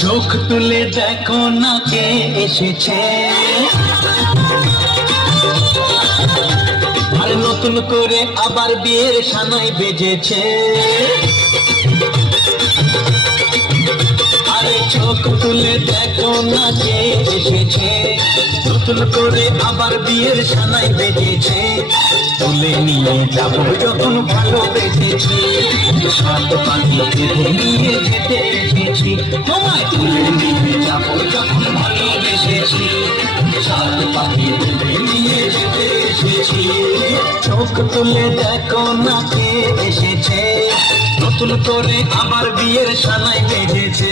চোখ তুলে দেখো না কে এসেছে, আর নতুন করে আবার বিয়ের সানাই বেজেছে। আরে চোখ তুলে দেখো না কে এসেছে, নতুন করে আবার বিয়ের সানাই বেজেছে। তুলে নিয়ে যাবো যখন ভালোবেসেছি, সাত পাখি বেঁধে নিয়ে যেতে এসেছি। তোমায় তুলে নিয়ে যাবো যখন ভালোবেসেছি, সাত পাখি বেঁধে নিয়ে যেতে এসেছি। চোখ তুলে দেখো না কে এসেছে, নতুন করে আবার বিয়ের সানাই বেজেছে।